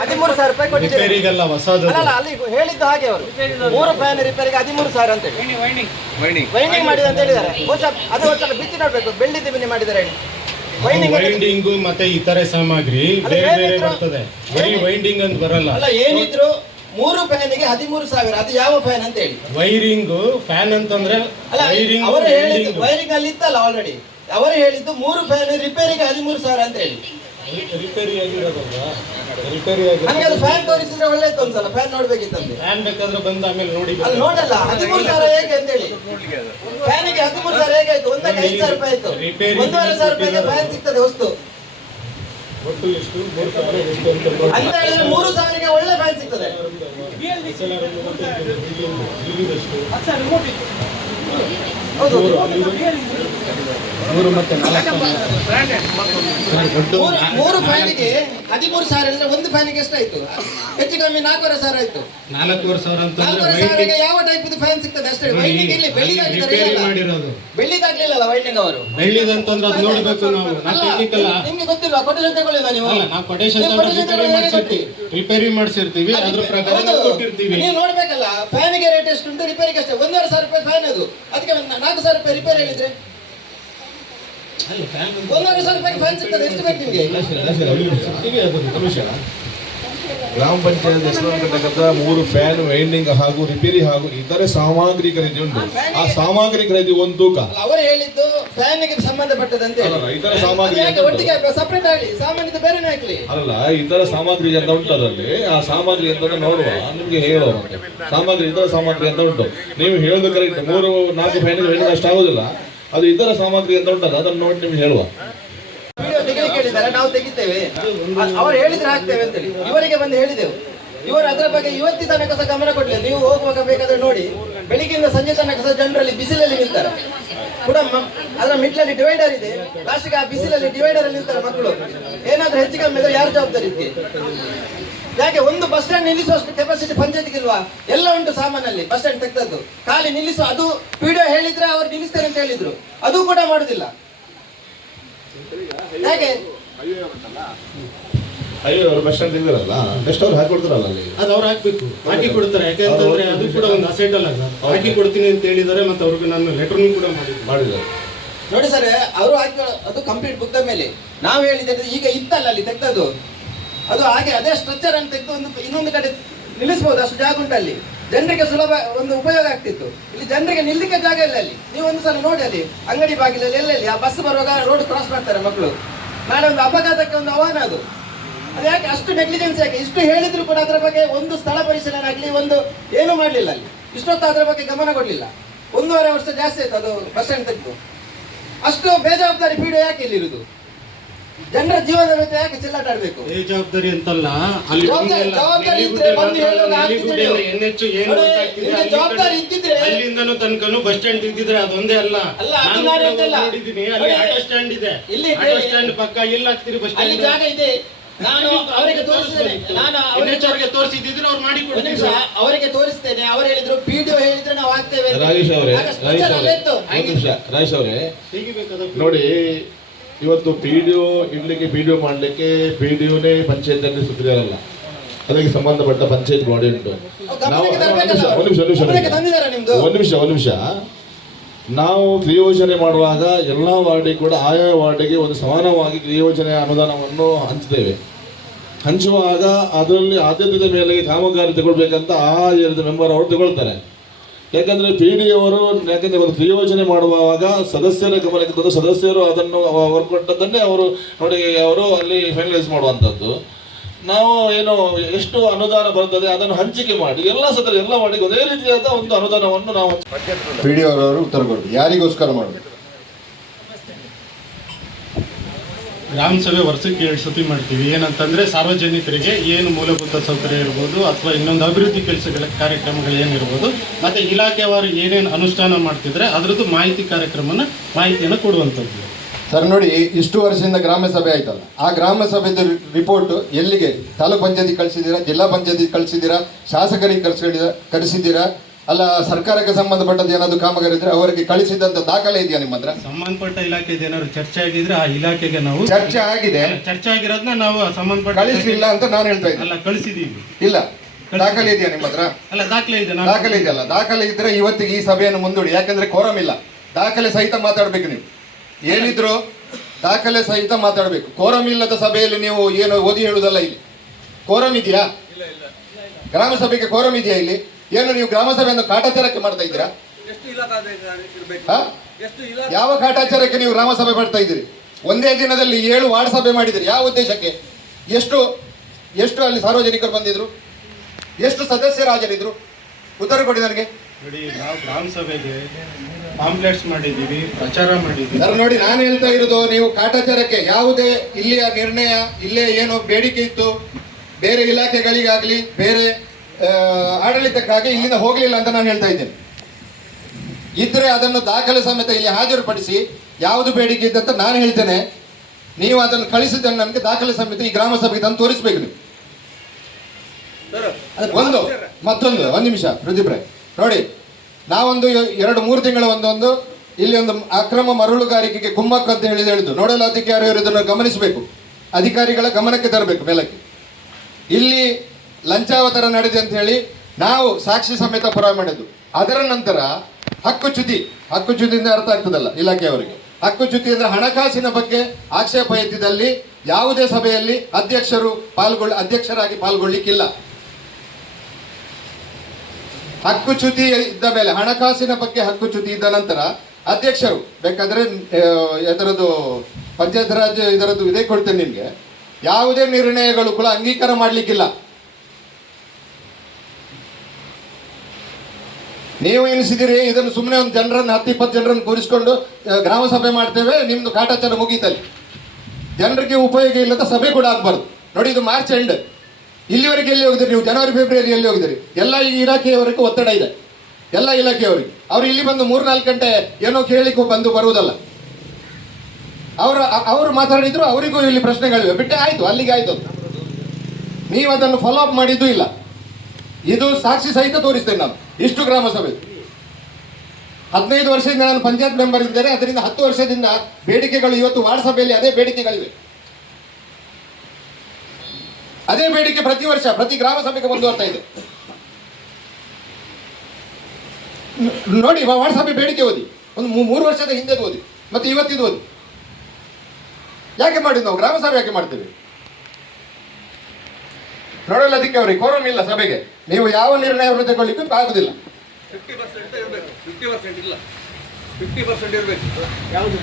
ಹದಿಮೂರು ಸಾವಿರ ರೂಪಾಯಿ ಕೊಟ್ಟಿದ್ದೀರಿ. ರಿಪೇರಿಗೆಲ್ಲ ಹೊಸದು. ಅಲ್ಲ ಅಲ್ಲ, ಅಲ್ಲಿ ಹೇಳಿದ್ದು ಹಾಗೆ ಅವರು. ಮೂರು ಫ್ಯಾನ್ ರಿಪೇರಿಗೆ ಹದಿಮೂರು ಸಾವಿರ ಅಂತ ಹೇಳಿ. ವೈಂಡಿಂಗ್ ಮಾಡಿದೆ ಅಂತ ಹೇಳಿದ್ದಾರೆ. ಬಹುಶಃ ಅದು ಒಂದ್ಸಲ ಬಿಚ್ಚಿ ನೋಡ್ಬೇಕು. ಬೆಳ್ಳಿ ಬಿನ್ನಿ ಮಾಡಿದ್ದಾರೆ ಹೇಳಿ. ವೈಂಡಿಂಗ್ ವೈಂಡಿಂಗು ಮತ್ತೆ ಇತರೆ ಸಾಮಗ್ರಿ ಬೇರೆ ಬೇರೆ ಬರ್ತದೆ. ಬರೀ ವೈಂಡಿಂಗ್ ಅಂತ ಬರಲ್ಲ. ಅಲ್ಲ ಏನಿದ್ರು ಮೂರು ಫ್ಯಾನಿಗೆ ಹದಿಮೂರು ಸಾವಿರ. ಅದು ಯಾವ ಫ್ಯಾನ್ ಅಂತ ಹೇಳಿ. ವೈರಿಂಗ್ ಫ್ಯಾನ್ ಅಂತಂದ್ರೆ ಅಲ್ಲ ವೈರಿಂಗ್ ಅವರು ಹೇಳಿದ್ದು ವೈರಿಂಗ್ ಅಲ್ಲಿ ಇತ್ತಲ್ಲ ಆಲ್ರೆಡಿ ಅವರು ಹೇಳಿದ್ದು ಮೂರು ಫ್ಯಾನ್ ರಿಪೇರಿಗೆ ಹದಿಮೂರು ಸಾವಿರ ಅಂತ ಹೇಳಿ. ರಿಪೇರಿ ಆಗಿರೋದಲ್ಲ ರಿಪೇರಿ ನನಗೆ ಆಗಿರೋದು ಅದು ಫ್ಯಾನ್ ತೋರಿಸಿದ್ರೆ ಒಳ್ಳೇದು ಒಂದ್ಸಲ ಫ್ಯಾನ್ ನೋಡ್ಬೇಕಿತ್ತಂತೆ ಫ್ಯಾನ್ ಬೇಕಾದ್ರೆ ಬಂದು ಆಮೇಲೆ ನೋಡಿ ಅಲ್ಲಿ ನೋಡಲ್ಲ ಹದಿಮೂರು ಸಾವಿರ ಹೇಗೆ ಅಂತ ಹೇಳಿ ಫ್ಯಾನಿಗೆ ಹದಿಮೂರು ಸಾವಿರ ಹೇಗೆ ಆಯ್ತು? ಒಂದಕ್ಕೆ ಐದು ಸಾವಿರ ರೂಪಾಯಿ ಆಯ್ತು. ರಿಪೇರಿ ಒಂದೂವರೆ ಸಾವಿರ ರೂಪಾಯಿಗೆ ಫ್ಯಾನ್ ಸಿಗ್ತದೆ ವಸ್ತು. ಒಟ್ಟು ಎಷ್ಟು? ಮೂರು ಸಾವಿರ ಎಷ್ಟು ಅಂತ ಹೇಳಿದ್ರೆ ಮೂರು ಸಾವಿರಕ್ಕೆ ಒಳ್ಳೆ ಫ್ಯಾನ್ ಸಿಗ್ತದೆ. ಮೂರು ಮತ್ತೆ ಫ್ಯಾನಿಗೆ ಹದಿಮೂರು ಸಾವಿರ ಅಂದ್ರೆ ಒಂದು ಫ್ಯಾನಿಗೆ ಎಷ್ಟಾಯ್ತು? ಹೆಚ್ಚು ಕಮ್ಮಿ ನಾಲ್ಕೂವರೆ ಸಾವಿರ ಆಯ್ತು. ನಾಲ್ಕೂವರೆ ಸಾವಿರ ನಾಲ್ಕೂವರೆ ಸಾವಿರಗೆ ಯಾವ ಟೈಪ್ ಫ್ಯಾನ್ ಸಿಗ್ತದೆ? ಅಷ್ಟೇ ವೈಂಡಿಂಗ್ ಇಲ್ಲಿ ಮಾಡಿರೋದು. ಬೆಳ್ಳಿದಾಗ್ಲಿಲ್ಲಲ್ಲ ವೈಂಡಿಂಗ್ ಅವರು? ಬೆಳ್ಳಿದಂತಂದ್ರೆ ಅದು ನೋಡ್ಬೇಕು ನಾವು. ನಿಮ್ಗೆ ಗೊತ್ತಿಲ್ಲ ಕೊಟೇಶನ್ ತಗೊಳ್ಳಿಲ್ಲ ನೀವು? ಕೊಟೇಶನ್ ರಿಪೇರಿ ಮಾಡಿಸಿರ್ತೀವಿ. ಅದ್ರ ಪ್ರಕಾರ. ಕೊಟ್ಟಿರ್ತೀವಿ. ನೀವು ನೋಡ್ಬೇಕಲ್ಲ ಫ್ಯಾನಿಗೆ ರೇಟ್ ಎಷ್ಟು ಉಂಟು ರಿಪೇರಿಗೆ ಅಷ್ಟೇ ಒಂದೂವರೆ ಸಾವಿರ ರೂಪಾಯಿ ಫ್ಯಾನ್ ಅದು. ಅದಕ್ಕೆ ಒಂದು ನಾಲ್ಕು ಸಾವಿರ ರೂಪಾಯಿ ರಿಪೇರಿ ಹೇಳಿದ್ರೆ ಒಂದೂವರೆ ಸಾವಿರ ರೂಪಾಯಿ ಫೈನ್ ಸಿಗ್ತದೆ ಎಷ್ಟು ಬೇಕು ನಿಮ್ಗೆ ಗ್ರಾಮ ಪಂಚಾಯತ್ ಹೆಸರಿರ್ತಕ್ಕಂಥ ಮೂರು ಫ್ಯಾನ್ ವೈಂಡಿಂಗ್ ಹಾಗೂ ರಿಪೇರಿ ಹಾಗೂ ಇತರೆ ಸಾಮಗ್ರಿ ಖರೀದಿ ಉಂಟು. ಆ ಸಾಮಗ್ರಿ ಖರೀದಿ ಒಂದು ತೂಕ ಅವರು ಹೇಳಿದ್ದು ಫ್ಯಾನಿಗೆ ಸಂಬಂಧಪಟ್ಟದಂತೆ ಇತರ ಸಾಮಗ್ರಿ ಸಪರೇಟ್ ಆಗಲಿ ಸಾಮಾನ್ಯದ ಬೇರೆನೇ ಅಲ್ಲ ಇತರ ಸಾಮಗ್ರಿ ಅಂತ ಉಂಟು ಅದರಲ್ಲಿ. ಆ ಸಾಮಗ್ರಿ ಅಂತ ನೋಡುವ ನಿಮ್ಗೆ ಹೇಳುವ ಸಾಮಗ್ರಿ ಇತರ ಸಾಮಗ್ರಿ ಅಂತ ಉಂಟು. ನೀವು ಹೇಳೋದು ಕರೆಕ್ಟ್ ಮೂರು ನಾಲ್ಕು ಫ್ಯಾನ್ ವೈಂಡಿಂಗ್ ಅಷ್ಟು ಆಗುದಿಲ್ಲ. ಅದು ಇತರ ಸಾಮಗ್ರಿ ಅಂತ ಉಂಟಲ್ಲ ಅದನ್ನು ನೋಡಿ ನಿಮ್ಗೆ ಹೇಳುವ. ಹೇಳಿದ್ದಾರೆ ನಾವು ತೆಗಿತೇವೆ. ಅವ್ರು ಹೇಳಿದ್ರೆ ಹಾಕ್ತೇವೆ ಅಂತೇಳಿ. ಇವರಿಗೆ ಬಂದು ಹೇಳಿದೆವು. ಇವರು ಅದರ ಬಗ್ಗೆ ಇವತ್ತಿ ತನಕ ಸಹ ಗಮನ ಕೊಡ್ಲಿಲ್ಲ. ನೀವು ಹೋಗುವಾಗ ಬೇಕಾದ್ರೆ ನೋಡಿ, ಬೆಳಿಗ್ಗೆಯಿಂದ ಸಂಜೆ ತನಕ ಸಹ ಜನರಲ್ಲಿ ಬಿಸಿಲಲ್ಲಿ ನಿಲ್ತಾರೆ. ಕೂಡ ಅದರ ಮಿಡ್ಲಲ್ಲಿ ಡಿವೈಡರ್ ಇದೆ. ಲಾಸ್ಟಿಗೆ ಆ ಬಿಸಿಲಲ್ಲಿ ಡಿವೈಡರ್ ಅಲ್ಲಿ ನಿಲ್ತಾರೆ ಮಕ್ಕಳು. ಏನಾದ್ರೂ ಹೆಚ್ಚು ಕಮ್ಮಿ ಇದ್ರೆ ಯಾರು ಜವಾಬ್ದಾರಿ ಇದೆ ಯಾಕೆ ಒಂದು ಬಸ್ ಸ್ಟ್ಯಾಂಡ್ ನಿಲ್ಲಿಸುವಷ್ಟು ಕೆಪಾಸಿಟಿ ಪಂಚಾಯತ್ಗೆ ಇಲ್ವಾ? ಎಲ್ಲ ಉಂಟು ಸಾಮಾನಲ್ಲಿ ಬಸ್ ಸ್ಟ್ಯಾಂಡ್ ತೆಗ್ದದ್ದು. ಖಾಲಿ ನಿಲ್ಲಿಸುವ ಅದು ವಿಡಿಯೋ ಹೇಳಿದ್ರೆ ಅವ್ರು ನಿಲ್ಲಿಸ್ತಾರೆ ಅಂತ ಹೇಳಿದ್ರು. ಅದು ಕೂಡ ಮಾಡುದಿಲ್ಲ. ಯಾಕೆ? ಅಯ್ಯೋ ಅವ್ರು ಬಸ್ ಸ್ಟ್ಯಾಂಡ್ ಇದ್ದಾರಲ್ಲ ಎಷ್ಟು ಅವ್ರು ಹಾಕೊಡ್ತಾರಲ್ಲ ಅಲ್ಲಿ. ಅದು ಅವ್ರು ಹಾಕ್ಬೇಕು. ಹಾಕಿ ಕೊಡ್ತಾರೆ. ಯಾಕಂತಂದ್ರೆ ಅದು ಕೂಡ ಒಂದು ಅಸೆಟ್ ಅಲ್ಲ ಸರ್. ಹಾಕಿ ಕೊಡ್ತೀನಿ ಅಂತ ಹೇಳಿದ್ದಾರೆ ಮತ್ತೆ ಅವ್ರಿಗೆ ನಾನು ಲೆಟರ್ನು ಕೂಡ ಮಾಡಿದ್ದೆ ಮಾಡಿದ್ದಾರೆ. ನೋಡಿ ಸರ್ ಅವರು ಹಾಕಿ ಅದು ಕಂಪ್ಲೀಟ್ ಬುಕ್ ಮೇಲೆ ನಾವು ಹೇಳಿದ್ರೆ ಈಗ ಇತ್ತಲ್ಲ ಅಲ್ಲಿ ತೆಗ್ದದ್ದು? ಅದು ಹಾಗೆ ಅದೇ ಸ್ಟ್ರಕ್ಚರ್ ಅನ್ನು ತೆಗೆದು ಒಂದು ಇನ್ನೊಂದು ಕಡೆ ನಿಲ್ಲಿಸಬಹುದು ಅಷ್ಟು ಜಾಗ ಉಂಟು ಅಲ್ಲಿ. ಜನರಿಗೆ ಸುಲಭ ಒಂದು ಉಪಯೋಗ ಆಗ್ತಿತ್ತು. ಇಲ್ಲಿ ಜನರಿಗೆ ನಿಲ್ಲಿಕ್ಕೆ ಜಾಗ ಇಲ್ಲ ಅಲ್ಲಿ. ನೀವು ಒಂದು ಸಲ ನೋಡಿ ಅಲ್ಲಿ ಅಂಗಡಿ ಬಾಗಿಲಲ್ಲಿ ಎಲ್ಲೆಲ್ಲಿ ಆ ಬಸ್ ಬರುವಾಗ ರೋಡ್ ಕ್ರಾಸ್ ಮಾಡ್ತಾರೆ ಮಕ್ಕಳು ನಾಳೆ ಒಂದು ಅಪಘಾತಕ್ಕೆ ಒಂದು ಆಹ್ವಾನ ಅದು. ಅದು ಯಾಕೆ ಅಷ್ಟು ನೆಗ್ಲಿಜೆನ್ಸ್ ಯಾಕೆ? ಇಷ್ಟು ಹೇಳಿದ್ರು ಕೂಡ ಅದರ ಬಗ್ಗೆ ಒಂದು ಸ್ಥಳ ಪರಿಶೀಲನೆ ಆಗಲಿ, ಒಂದು ಏನು ಮಾಡಲಿಲ್ಲ ಅಲ್ಲಿ. ಇಷ್ಟೊತ್ತು ಅದರ ಬಗ್ಗೆ ಗಮನ ಕೊಡಲಿಲ್ಲ. ಒಂದೂವರೆ ವರ್ಷ ಜಾಸ್ತಿ ಆಯ್ತು ಅದು ಬಸ್ ಸ್ಟ್ಯಾಂಡ್ ತೆಗೆದು. ಅಷ್ಟು ಬೇಜವಾಬ್ದಾರಿ ಪೀಡೆ ಯಾಕೆ ಇಲ್ಲಿರುವುದು ಜನರ ಜೀವನ ಜೊತೆ ಯಾಕೆ ಚೆಲ್ಲಾಟ ಆಡ್ಬೇಕು? ಏ ಜವಾಬ್ದಾರಿ ಅಂತಲ್ಲ ಅಲ್ಲಿ ಜವಾಬ್ದಾರಿ- ಜವಾಬ್ದಾರಿ ಇದ್ರೆ ಬಂದು ಹೇಳುವಾಗ ಆಗ್ತಿದ್ರೆ NH ಏನು ಅಂತ ಆಗ್ತಿದೆ, ಜವಾಬ್ದಾರಿ ಇದ್ದಿದ್ರೆ- ಅಲ್ಲಿಂದನೂ ತನಕನು ಬಸ್ ಸ್ಟ್ಯಾಂಡ್ ಇದ್ದಿದ್ರೆ ಅದೊಂದೇ ಅಲ್ಲ. ಅಲ್ಲ, ಅದು ನಾನು ನಾನು ಕೂಡ ಹೇಳ್ತಿಲ್ಲ. ನೋಡಿದ್ದೀನಿ ಅಲ್ಲಿ ನೋಡಿ, ಆಟೋ ಸ್ಟ್ಯಾಂಡ್ ಇದೆ. ಇಲ್ಲಿ ಆಟೋ. ಸ್ಟ್ಯಾಂಡ್ ಪಕ್ಕ ಎಲ್ಲ ಹಾಕ್ತೀರಿ ಬಸ್ ಅಲ್ಲಿ ಸ್ಟ್ಯಾಂಡ್? ಜಾಗ ಇದೆ. ನಾನು ಅವರಿಗೆ ತೋರಿಸ್ತೇನೆ. ನಾನು ಅವರಿಗೆ ಅವ್ರಿಗೆ ತೋರಿಸಿದ್ರೆ ಅವ್ರು ಮಾಡಿ ಒಂದು ನಿಮಿಷ ಅವರಿಗೆ ತೋರಿಸ್ತೇನೆ. ಅವ್ರು ಹೇಳಿದ್ರು ಪಿಡಿಒ ಹೇಳಿದ್ರೆ ನಾವು ಆಗ್ತೇವೆ. ಅಂತ. ರಾಜೇಶ್ ಅವರೇ ಆಗ ರಾಜೇಶ್ ಅವರೇ ಅಲ್ಲೇ ಇತ್ತು. ಒಂದು ನಿಮಿಷ ರಾಜೇಶ್ ಅವರೇ. ತೆಗಿಬೇಕಾದ ನೋಡಿ ಇವತ್ತು ಪಿ ಡಿ ಒ ಇಡ್ಲಿಕ್ಕೆ ಪಿ ಡಿ ಒ ಮಾಡಲಿಕ್ಕೆ ಪಿ ಡಿ ಒನೇ ಪಂಚಾಯತ್ನಲ್ಲಿ ಸುತ್ತಿದಾರಲ್ಲ ಅದಕ್ಕೆ ಸಂಬಂಧಪಟ್ಟ ಪಂಚಾಯತ್ ಬಾಡಿ ಉಂಟು. ನಾವು ಒಂದು ನಿಮಿಷ. ಒಂದು ನಿಮಿಷ ಒಂದು ನಿಮಿಷ. ಒಂದು ನಿಮಿಷ ನಾವು ಕ್ರಿಯೋಜನೆ ಮಾಡುವಾಗ ಎಲ್ಲ ವಾರ್ಡಿಗೆ ಕೂಡ ಆಯಾ ವಾರ್ಡಿಗೆ ಒಂದು ಸಮಾನವಾಗಿ ಕ್ರಿಯೋಜನೆ ಅನುದಾನವನ್ನು ಹಂಚ್ತೇವೆ. ಹಂಚುವಾಗ ಅದರಲ್ಲಿ ಆದ್ಯತೆ ಮೇಲೆ ಕಾಮಗಾರಿ ತಗೊಳ್ಬೇಕಂತ ಆ ಏರಿಯಾದ ಮೆಂಬರ್ ಅವರು ತಗೊಳ್ತಾರೆ. ಯಾಕಂದ್ರೆ ಪಿ ಡಿ ಅವರು ಯಾಕಂದ್ರೆ ಒಂದು ಪ್ರಯೋಜನೆ ಮಾಡುವಾಗ ಸದಸ್ಯರ ಗಮನಕ್ಕೆ ತಂದು ಸದಸ್ಯರು ಅದನ್ನು ಅವರು ಕೊಟ್ಟದ್ದನ್ನೇ ಅವರು ನೋಡಿ ಅವರು ಅಲ್ಲಿ ಫೈನಲೈಸ್ ಮಾಡುವಂಥದ್ದು. ನಾವು ಏನು ಎಷ್ಟು ಅನುದಾನ ಬರ್ತದೆ ಅದನ್ನು ಹಂಚಿಕೆ ಮಾಡಿ ಎಲ್ಲ ಸದಸ್ಯರು ಎಲ್ಲ ಮಾಡಿ ಒಂದೇ ರೀತಿಯಾದ ಒಂದು ಅನುದಾನವನ್ನು ನಾವು ಪಿ ಡಿ ಅವರವರು ಉತ್ತರ ಯಾರಿಗೋಸ್ಕರ ಮಾಡಬೇಕು? ಗ್ರಾಮ ಸಭೆ ವರ್ಷಕ್ಕೆ ಎರಡು ಸತಿ ಮಾಡ್ತೀವಿ. ಏನಂತಂದ್ರೆ ಸಾರ್ವಜನಿಕರಿಗೆ ಏನು ಮೂಲಭೂತ ಸೌಕರ್ಯ ಇರ್ಬೋದು ಅಥವಾ ಇನ್ನೊಂದು ಅಭಿವೃದ್ಧಿ ಕೆಲಸಗಳ ಕಾರ್ಯಕ್ರಮಗಳು ಏನಿರ್ಬೋದು, ಮತ್ತೆ ಇಲಾಖೆಯವರು ಏನೇನು ಅನುಷ್ಠಾನ ಮಾಡ್ತಿದ್ರೆ ಅದರದ್ದು ಮಾಹಿತಿ ಕಾರ್ಯಕ್ರಮನ ಮಾಹಿತಿಯನ್ನು ಕೊಡುವಂಥದ್ದು. ಸರ್, ನೋಡಿ, ಇಷ್ಟು ವರ್ಷದಿಂದ ಗ್ರಾಮ ಸಭೆ ಆಯ್ತಲ್ಲ. ಆ ಗ್ರಾಮ ಸಭೆದು ರಿಪೋರ್ಟ್ ಎಲ್ಲಿಗೆ? ತಾಲೂಕ್ ಪಂಚಾಯತಿ ಕಳಿಸಿದ್ದೀರಾ? ಜಿಲ್ಲಾ ಪಂಚಾಯತಿ ಕಳಿಸಿದ್ದೀರಾ? ಶಾಸಕರಿಗೆ ಕರೆಸ್ಕೊಂಡಿದ ಕರೆಸಿದ್ದೀರಾ? ಅಲ್ಲ ಸರ್ಕಾರಕ್ಕೆ ಸಂಬಂಧಪಟ್ಟದ್ದು ಏನಾದ್ರು ಕಾಮಗಾರಿ ಇದ್ರೆ ಅವರಿಗೆ ಕಳಿಸಿದಂತ ದಾಖಲೆ ಇದೆಯಾ ನಿಮ್ಮ ಹತ್ರ? ಸಂಬಂಧಪಟ್ಟ ಇಲಾಖೆದು ಏನಾದ್ರು ಚರ್ಚೆ ಆಗಿದ್ರೆ ಆ ಇಲಾಖೆಗೆ ನಾವು ಚರ್ಚೆ ಆಗಿದೆ. ಚರ್ಚೆ ಆಗಿರೋದನ್ನ ನಾವು ಸಂಬಂಧಪಟ್ಟ ಕಳಿಸಲಿಲ್ಲ ಅಂತ ನಾನು ಹೇಳ್ತಾ ಇದ್ದೀನಿ. ಅಲ್ಲ ಕಳಿಸಿದೀವಿ. ಇಲ್ಲ. ದಾಖಲೆ ಇದೆಯಾ ನಿಮ್ಮ ಹತ್ರ? ಅಲ್ಲ ದಾಖಲೆ ಇದೆ ನಾನು ದಾಖಲೆ ಇದೆಯಲ್ಲ. ದಾಖಲೆ ಇದ್ರೆ ಇವತ್ತಿಗೆ ಈ ಸಭೆಯನ್ನು ಮುಂದೂಡಿ. ಯಾಕಂದ್ರೆ ಕೋರಂ ಇಲ್ಲ. ದಾಖಲೆ ಸಹಿತ ಮಾತಾಡ್ಬೇಕು ನೀವು. ಏನಿದ್ರು ದಾಖಲೆ ಸಹಿತ ಮಾತಾಡಬೇಕು. ಕೋರಂ ಇಲ್ಲದ ಸಭೆಯಲ್ಲಿ ನೀವು ಏನು ಓದಿ ಹೇಳುದಲ್ಲ ಇಲ್ಲಿ? ಕೋರಂ ಇದೆಯಾ? ಗ್ರಾಮ ಸಭೆಗೆ ಕೋರಂ ಇದೆಯಾ ಇಲ್ಲಿ? ಏನು ನೀವು ಗ್ರಾಮ ಸಭೆಯನ್ನು ಕಾಟಾಚಾರಕ್ಕೆ ಮಾಡ್ತಾ ಇದ್ದೀರಾ? ಎಷ್ಟು ಇಲಾಖಾಧಿಕಾರಿ ಇರ್ಬೇಕು? ಎಷ್ಟು ಇಲಾಖೆ ಯಾವ ಕಾಟಾಚಾರಕ್ಕೆ ನೀವು ಗ್ರಾಮ ಸಭೆ ಮಾಡ್ತಾ ಇದ್ದೀರಿ? ಒಂದೇ ದಿನದಲ್ಲಿ ಏಳು ವಾರ್ಡ್ ಸಭೆ ಮಾಡಿದಿರಿ ಯಾವ ಉದ್ದೇಶಕ್ಕೆ? ಎಷ್ಟು ಎಷ್ಟು ಅಲ್ಲಿ ಸಾರ್ವಜನಿಕರು ಬಂದಿದ್ರು? ಎಷ್ಟು ಸದಸ್ಯರು ಹಾಜರಿದ್ರು ಉತ್ತರ ಕೊಡಿ ನನಗೆ. ನೋಡಿ ನಾವು ಗ್ರಾಮ ಸಭೆಗೆ ಪಾಂಪ್ಲೆಟ್ಸ್ ಮಾಡಿದ್ದೀವಿ ಪ್ರಚಾರ ಮಾಡಿದ್ದೀವಿ. ಸರ್ ನೋಡಿ ನಾನು ಹೇಳ್ತಾ ಇರೋದು ನೀವು ಕಾಟಾಚಾರಕ್ಕೆ ಯಾವುದೇ ಇಲ್ಲಿಯ ನಿರ್ಣಯ ಇಲ್ಲೇ ಏನು ಬೇಡಿಕೆ ಇತ್ತು ಬೇರೆ ಇಲಾಖೆಗಳಿಗಾಗಲಿ ಬೇರೆ ಆಡಳಿತಕ್ಕಾಗಿ ಇಲ್ಲಿಂದ ಹೋಗಲಿಲ್ಲ ಅಂತ ನಾನು ಹೇಳ್ತಾ ಇದ್ದೇನೆ. ಇದ್ರೆ ಅದನ್ನು ದಾಖಲೆ ಸಮೇತ ಇಲ್ಲಿ ಹಾಜರುಪಡಿಸಿ ಯಾವುದು ಬೇಡಿಕೆ ಇದ್ದಂತ ನಾನು ಹೇಳ್ತೇನೆ. ನೀವು ಅದನ್ನು ಕಳಿಸಿದ್ದನ್ನು ನಮಗೆ ದಾಖಲೆ ಸಮೇತ ಈ ಗ್ರಾಮ ಸಭೆಗೆ ತಂದು ತೋರಿಸ್ಬೇಕು ನೀವು. ಒಂದು ಮತ್ತೊಂದು ಒಂದು ನಿಮಿಷ ಪ್ರದೀಪ್ ರೈ. ನೋಡಿ ನಾವೊಂದು ಎರಡು ಮೂರು ತಿಂಗಳ ಒಂದೊಂದು ಇಲ್ಲಿ ಒಂದು ಅಕ್ರಮ ಮರಳುಗಾರಿಕೆಗೆ ಕುಮ್ಮಕ್ಕ ಅಂತ ಹೇಳಿ ಹೇಳಿದ್ದು. ನೋಡಲ್ ಅಧಿಕಾರಿಯವರು ಇದನ್ನು ಗಮನಿಸಬೇಕು. ಅಧಿಕಾರಿಗಳ ಗಮನಕ್ಕೆ ತರಬೇಕು ಮೇಲಕ್ಕೆ. ಇಲ್ಲಿ ಲಂಚಾವತಾರ ನಡೆದಿದೆ ಅಂತ ಹೇಳಿ ನಾವು ಸಾಕ್ಷಿ ಸಮೇತ ಪುರಾವೆ ಮಾಡಿದ್ದು. ಅದರ ನಂತರ ಹಕ್ಕುಚ್ಯುತಿ ಹಕ್ಕುಚ್ಯುತಿಯಿಂದ ಅರ್ಥ ಆಗ್ತದಲ್ಲ ಇಲಾಖೆಯವರಿಗೆ ಹಕ್ಕುಚ್ಯುತಿ ಅಂದ್ರೆ ಹಣಕಾಸಿನ ಬಗ್ಗೆ ಆಕ್ಷೇಪ ಎತ್ತಿದಲ್ಲಿ ಯಾವುದೇ ಸಭೆಯಲ್ಲಿ ಅಧ್ಯಕ್ಷರು ಪಾಲ್ಗೊಳ್ಳ ಅಧ್ಯಕ್ಷರಾಗಿ ಪಾಲ್ಗೊಳ್ಳಿಕ್ಕಿಲ್ಲ. ಹಕ್ಕುಚ್ಯುತಿ ಇದ್ದ ಮೇಲೆ, ಹಣಕಾಸಿನ ಬಗ್ಗೆ ಹಕ್ಕುಚ್ಯುತಿ ಇದ್ದ ನಂತರ ಅಧ್ಯಕ್ಷರು, ಬೇಕಾದ್ರೆ ಇದರದ್ದು ಪಂಚಾಯತ್ ರಾಜ್ ಇದರದ್ದು ಇದೇ ಕೊಡ್ತೇನೆ ನಿಮಗೆ. ಯಾವುದೇ ನಿರ್ಣಯಗಳು ಕೂಡ ಅಂಗೀಕಾರ ಮಾಡಲಿಕ್ಕಿಲ್ಲ. ನೀವು ಎನಿಸಿದಿರಿ ಇದನ್ನು ಸುಮ್ಮನೆ ಒಂದು ಜನರನ್ನು, ಹತ್ತು, ಇಪ್ಪತ್ತು ಜನರನ್ನು ಕೂರಿಸಿಕೊಂಡು ಗ್ರಾಮ ಸಭೆ ಮಾಡ್ತೇವೆ ನಿಮ್ಮದು ಕಾಟಾಚಾರ ಮುಗೀತಲ್ಲಿ. ಜನರಿಗೆ ಉಪಯೋಗ ಇಲ್ಲದ ಸಭೆ ಕೂಡ ಆಗಬಾರ್ದು. ನೋಡಿ, ಇದು ಮಾರ್ಚ್ ಎಂಡ್. ಇಲ್ಲಿವರೆಗೆ ಎಲ್ಲಿ ಹೋಗಿದ್ರಿ ನೀವು? ಜನವರಿ, ಫೆಬ್ರವರಿ ಎಲ್ಲಿ ಹೋಗಿದ್ರಿ? ಎಲ್ಲ ಈ ಇಲಾಖೆಯವರೆಗೂ ಒತ್ತಡ ಇದೆ. ಎಲ್ಲ ಇಲಾಖೆಯವರಿಗೆ. ಅವ್ರು ಇಲ್ಲಿ ಬಂದು ಮೂರ್ನಾಲ್ಕು ಗಂಟೆ ಏನೋ ಕೇಳಲಿಕ್ಕೂ ಬಂದು ಬರುವುದಲ್ಲ. ಅವರು ಅವರು ಮಾತಾಡಿದ್ರು, ಅವರಿಗೂ ಇಲ್ಲಿ ಪ್ರಶ್ನೆಗಳಿವೆ. ಬಿಟ್ಟೆ ಆಯ್ತು, ಅಲ್ಲಿಗೆ ಆಯ್ತು. ನೀವು ಅದನ್ನು ಫಾಲೋ ಅಪ್ ಮಾಡಿದ್ದು ಇಲ್ಲ. ಇದು ಸಾಕ್ಷಿ ಸಹಿತ ತೋರಿಸ್ತೇನೆ ನಾನು. ಇಷ್ಟು ಗ್ರಾಮ ಸಭೆ. ಹದಿನೈದು ವರ್ಷದಿಂದ ನಾನು ಪಂಚಾಯತ್ ಮೆಂಬರ್ ಇದ್ದೇನೆ, ಅದರಿಂದ ಹತ್ತು ವರ್ಷದಿಂದ ಬೇಡಿಕೆಗಳು ಇವತ್ತು ವಾರ್ಡ್ ಸಭೆಯಲ್ಲಿ ಅದೇ ಬೇಡಿಕೆಗಳಿವೆ. ಅದೇ ಬೇಡಿಕೆ ಪ್ರತಿ ವರ್ಷ, ಪ್ರತಿ ಗ್ರಾಮ ಸಭೆಗೆ ಮುಂದುವರ್ತಾ ಇದೆ. ನೋಡಿ, ವಾರ್ಡ್ ಸಭೆ ಬೇಡಿಕೆ ಓದಿ. ಒಂದು ಮೂರು ವರ್ಷದ ಹಿಂದೆ ಓದಿ, ಮತ್ತೆ ಇವತ್ತಿದು ಓದಿ. ಯಾಕೆ ಮಾಡಿದ್ದು ನಾವು? ಗ್ರಾಮ ಸಭೆ ಯಾಕೆ ಮಾಡ್ತೇವೆ? ನೋಡಲ್ಲ ಅದಕ್ಕೆ ಅವರಿಗೆ ಕೋರಂ ಇಲ್ಲ ಸಭೆಗೆ. ನೀವು ಯಾವ ನಿರ್ಣಯವನ್ನು ತಗೊಳ್ಳಿಕ್ಕೂ ಆಗುದಿಲ್ಲ. ಫಿಫ್ಟಿ ಪರ್ಸೆಂಟ್ ಇರಬೇಕು. ಫಿಫ್ಟಿ ಪರ್ಸೆಂಟ್ ಇಲ್ಲ. ಫಿಫ್ಟಿ ಪರ್ಸೆಂಟ್ ಇರಬೇಕು. ಯಾವುದು?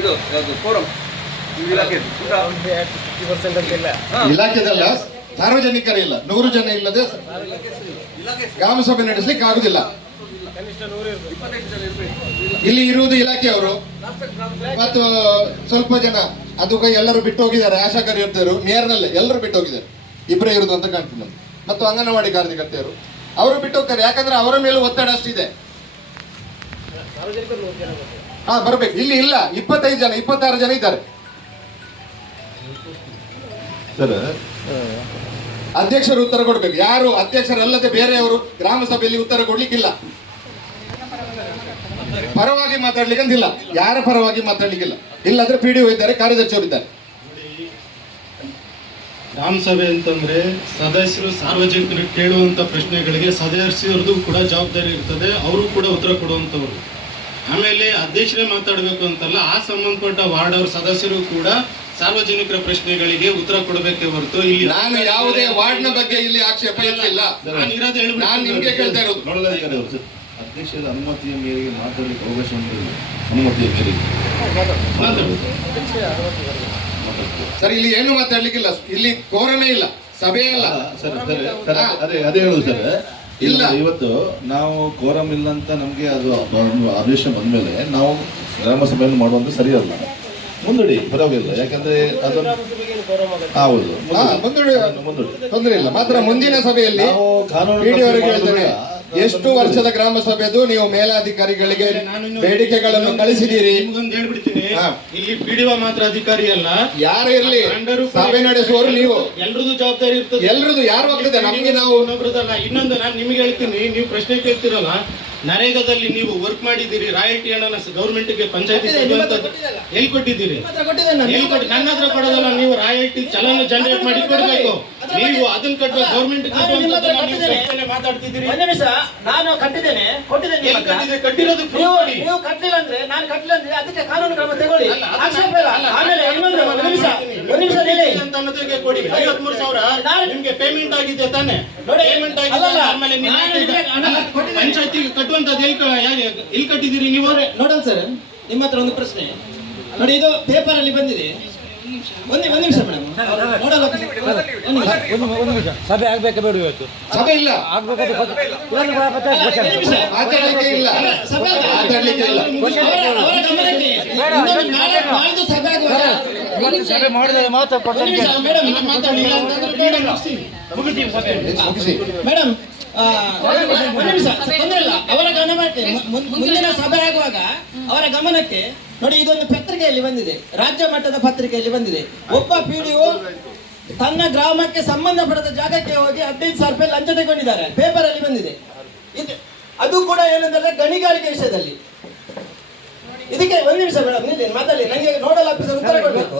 ಇದು ಯಾವುದು? ಫೋರಂ ಇಲಾಖೆ. ಇಲಾಖೆದಲ್ಲ ಸಾರ್ವಜನಿಕರ ಇಲ್ಲ. ನೂರು ಜನ ಇಲ್ಲದೆ ಗ್ರಾಮ ಸಭೆ ನಡೆಸಲಿಕ್ಕೆ ಆಗುದಿಲ್ಲ. ಇಪ್ಪತ್ತೈದು ಜನ ಇರಬೇಕು. ಇಲ್ಲಿ ಇರುವುದು ಇಲಾಖೆಯವರು ಮತ್ತು ಸ್ವಲ್ಪ ಜನ ಅದು ಎಲ್ಲರೂ ಬಿಟ್ಟು ಹೋಗಿದ್ದಾರೆ. ಆಶಾ ಕಾರ್ಯಕರ್ತರು ಮೇಯರ್ನಲ್ಲೇ ಎಲ್ಲರೂ ಬಿಟ್ಟು ಹೋಗಿದ್ದಾರೆ. ಇಬ್ಬರೇ ಇರೋದು ಅಂತ ಕಾಣ್ತೀನಿ ನಮ್ಗೆ. ಮತ್ತು ಅಂಗನವಾಡಿ ಕಾರ್ಯಕರ್ತೆಯರು. ಅವರು ಬಿಟ್ಟು ಹೋಗ್ತಾರೆ. ಯಾಕಂದ್ರೆ ಅವರ ಮೇಲೂ ಒತ್ತಡ ಅಷ್ಟಿದೆ. ಹಾ ಬರ್ಬೇಕು. ಇಲ್ಲಿ ಇಲ್ಲ. ಇಪ್ಪತ್ತೈದು ಜನ ಇಪ್ಪತ್ತಾರು ಜನ ಇದ್ದಾರೆ. ಸರ್ ಅಧ್ಯಕ್ಷರು ಉತ್ತರ ಕೊಡ್ಬೇಕು. ಯಾರು? ಅಧ್ಯಕ್ಷರಲ್ಲದೆ ಬೇರೆಯವರು ಗ್ರಾಮ ಸಭೆಯಲ್ಲಿ ಉತ್ತರ ಕೊಡ್ಲಿಕ್ಕಿಲ್ಲ. ಪರವಾಗಿ ಮಾತಾಡ್ಲಿಕ್ಕೆ ಅಂತಿಲ್ಲ ಯಾರ ಪರವಾಗಿ ಮಾತಾಡ್ಲಿಕ್ಕಿಲ್ಲ. ಇಲ್ಲಾಂದ್ರೆ ಪಿ ಡಿ ಇದ್ದಾರೆ ಕಾರ್ಯದರ್ಶಿಯವರು ಇದ್ದಾರೆ. ಗ್ರಾಮ ಸಭೆ ಅಂತಂದ್ರೆ ಸದಸ್ಯರು ಸಾರ್ವಜನಿಕರು ಕೇಳುವಂತ ಪ್ರಶ್ನೆಗಳಿಗೆ ಸದಸ್ಯರದು ಕೂಡ ಜವಾಬ್ದಾರಿ ಇರ್ತದೆ ಅವರು ಕೂಡ ಉತ್ತರ ಕೊಡುವಂಥವ್ರು. ಆಮೇಲೆ ಅಧ್ಯಕ್ಷರೇ ಮಾತಾಡಬೇಕು ಅಂತಲ್ಲ ಆ ಸಂಬಂಧಪಟ್ಟ ವಾರ್ಡ್ ಅವ್ರ ಸದಸ್ಯರು ಕೂಡ ಸಾರ್ವಜನಿಕರ ಪ್ರಶ್ನೆಗಳಿಗೆ ಉತ್ತರ ಕೊಡಬೇಕೇ ಹೊರತು ಇಲ್ಲಿ ನಾನು ಯಾವುದೇ ವಾರ್ಡ್ನ ಬಗ್ಗೆ ಇಲ್ಲಿ ಆಕ್ಷೇಪ ಇಲ್ಲ ನಾನು ಇರೋದು ನಾನು ನಿಮಗೆ ಕೇಳ್ತಾ ಇರೋದು. ಅಧ್ಯಕ್ಷರ ಅನುಮತಿಯ ಮೇರೆಗೆ ಮಾತಾಡಲಿಕ್ಕೆ ಅವಕಾಶ ಅನುಮತಿಯ ಮೇರೆಗೆ. ಸರ್ ಇಲ್ಲಿ ಏನು ಮಾತಾಡ್ಲಿಕ್ಕಿಲ್ಲ ಇಲ್ಲಿ ಕೋರನೇ ಇಲ್ಲ ಸಭೆ ಅಲ್ಲ. ಸರ್ ಸರ್, ಸರ್, ಅದೇ ಅದೇ ಹೇಳುದು ಸರ್. ಇಲ್ಲ. ಇವತ್ತು ನಾವು ಕೋರಂ ಇಲ್ಲ ಅಂತ ನಮಗೆ ಅದು ಆದೇಶ ಬಂದ್ಮೇಲೆ ನಾವು ಗ್ರಾಮ ಸಭೆಯನ್ನು ಮಾಡುವಂತ ಸರಿಯಲ್ಲ ಮುಂದೂಡಿ ಪರವಾಗಿಲ್ಲ. ಯಾಕಂದ್ರೆ ಅದನ್ನು ಹೌದು ಹಾ, ಮುಂದೂಡಿ. ಮುಂದೂಡಿ. ತೊಂದರೆ ಇಲ್ಲ. ಮಾತ್ರ ಮುಂದಿನ ಸಭೆಯಲ್ಲಿ ನಾವು ಕಾನೂನು ಎಷ್ಟು ವರ್ಷದ ಗ್ರಾಮ ಸಭೆದು ನೀವು ಮೇಲಾಧಿಕಾರಿಗಳಿಗೆ ಬೇಡಿಕೆಗಳನ್ನು ಕಳಿಸಿದೀರಿ ನಿಮ್ಗೊಂದು ಹೇಳ್ಬಿಡ್ತೀನಿ. ಇಲ್ಲಿ ಪಿಡಿಒ ಮಾತ್ರ ಅಧಿಕಾರಿ ಅಲ್ಲ. ಯಾರು ಇರ್ಲಿ ಸಭೆ ನಡೆಸುವವರು ನೀವು. ಎಲ್ರದು ಜವಾಬ್ದಾರಿ ಇರ್ತದೆ. ಎಲ್ರದು ಯಾರು ಹೋಗ್ತದೆ ನಮಗೆ ನಾವು ಇನ್ನೊಬ್ರದಲ್ಲ. ಇನ್ನೊಂದು ನಾನು ನಿಮ್ಗೆ ಹೇಳ್ತೀನಿ ನೀವು ಪ್ರಶ್ನೆ ಕೇಳ್ತಿರಲ್ಲ ನರೇಗಾದಲ್ಲಿ ನೀವು ವರ್ಕ್ ಮಾಡಿದ್ದೀರಿ ರಾಯಲ್ಟಿ ಹಣನ ಗೌರ್ಮೆಂಟ್ಗೆ ಪಂಚಾಯತಿ ಎಲ್ಲಿ ಕೊಟ್ಟಿದ್ದೀರಿ. ಎಲ್ಲಿ ಕೊಟ್ಟು ನನ್ನ ಹತ್ರ ಕೊಡೋದಲ್ಲ ನೀವು ರಾಯಲ್ಟಿ ಚಲನ ಜನರೇಟ್ ಮಾಡಿ ಕೊಡಬೇಕು. ನೀವು ಅದನ್ನ ಕಟ್ಟುವ ಗೌರ್ಮೆಂಟ್ ಮಾತಾಡ್ತಿದ್ದೀರಿ? ನಾನು ಕಟ್ಟಿದ್ದೇನೆ? ಕಟ್ಟಿರೋದು ನೀವು ಕಟ್ಟಲಿಲ್ಲ ಅಂದ್ರೆ ನಾನು ಕಟ್ಟಲಿಲ್ಲ ಅಂದ್ರೆ ಅದಕ್ಕೆ ಕಾನೂನು ಕ್ರಮ ತಗೊಳ್ಳಿ. ಅಲ್ಲ, ಆಮೇಲೆ ನಾನು ಇನ್ನೊಂದು ಒಂದು ನಿಮಿಷ ಮಾಡ್ತೀನಿ. ಒಂದು ನಿಮಿಷ ನಿಲ್ಲಿ ಕೊಡಿ. ಐವತ್ಮೂರು ಸಾವಿರ ನಿಮ್ಗೆ ಪೇಮೆಂಟ್ ಆಗಿದೆ ತಾನೆ. ನೋಡಿ, ಪೇಮೆಂಟ್ ಆಗಿದೆ ಆಮೇಲೆ. ಪಂಚಾಯತಿಗೆ ಕಟ್ಟುವಂತದ್ದು ಎಲ್ಲಿ ಯಾರು ಎಲ್ಲಿ ಕಟ್ಟಿದ್ದೀರಿ ನೀವು? Nodal sir. ನಿಮ್ಮ ಹತ್ರ ಒಂದು ಪ್ರಶ್ನೆ. ನೋಡಿ ಇದು ಪೇಪರ್ ಅಲ್ಲಿ ಬಂದಿದೆ. ಒಂದು ಒಂದ್ ನಿಮಿಷ ಮೇಡಮ್ ನೋಡಲ್ಲ ಸಭೆ ಆಗ್ಬೇಕು ಬೇಡ ಇವತ್ತು. ಸಭೆ ಇಲ್ಲ. ಪರ್ಸೆಂಟ್ ಮಾತಾಡ್ಲಿಕ್ಕೆ ಇಲ್ಲ. ಸಭೆ ಮಾತಾಡ್ಲಿಕ್ಕೆ ಇಲ್ಲ. ಮೇಡಮ್ ಅಂತಂದ್ರೆ ಬೇಡ ಮುಗಿಸಿ. ಮುಗಿಸಿ ಮೇಡಮ್ ಆ, ಒಂದು ನಿಮಿಷ ತೊಂದರೆ ಇಲ್ಲ. ಅವರ ಗಮನಕ್ಕೆ ಮುಂದಿನ ಸಭೆ ಆಗುವಾಗ ಅವರ ಗಮನಕ್ಕೆ ನೋಡಿ ಇದೊಂದು ಪತ್ರಿಕೆಯಲ್ಲಿ ಬಂದಿದೆ. ರಾಜ್ಯ ಮಟ್ಟದ ಪತ್ರಿಕೆಯಲ್ಲಿ ಬಂದಿದೆ. ಒಬ್ಬ ಪಿಡಿಒ ತನ್ನ ಗ್ರಾಮಕ್ಕೆ ಸಂಬಂಧಪಡದ ಜಾಗಕ್ಕೆ ಹೋಗಿ ಹದಿನೈದು ಸಾವಿರ ರೂಪಾಯಿ ಲಂಚ ತಗೊಂಡಿದ್ದಾರೆ. ಪೇಪರ್ ಅಲ್ಲಿ ಬಂದಿದೆ. ಇದು ಅದು ಕೂಡ ಏನಂದ್ರೆ ಗಣಿಗಾರಿಕೆ ವಿಷಯದಲ್ಲಿ. ಇದಕ್ಕೆ ಒಂದು ನಿಮಿಷ ಮೇಡಮ್ ನಿಲ್ಲಿ ಮಾತಾಡಿ ನನಗೆ ನೋಡಲ್ ಆಫೀಸರ್ ಉತ್ತರ ಕೊಡಬೇಕು.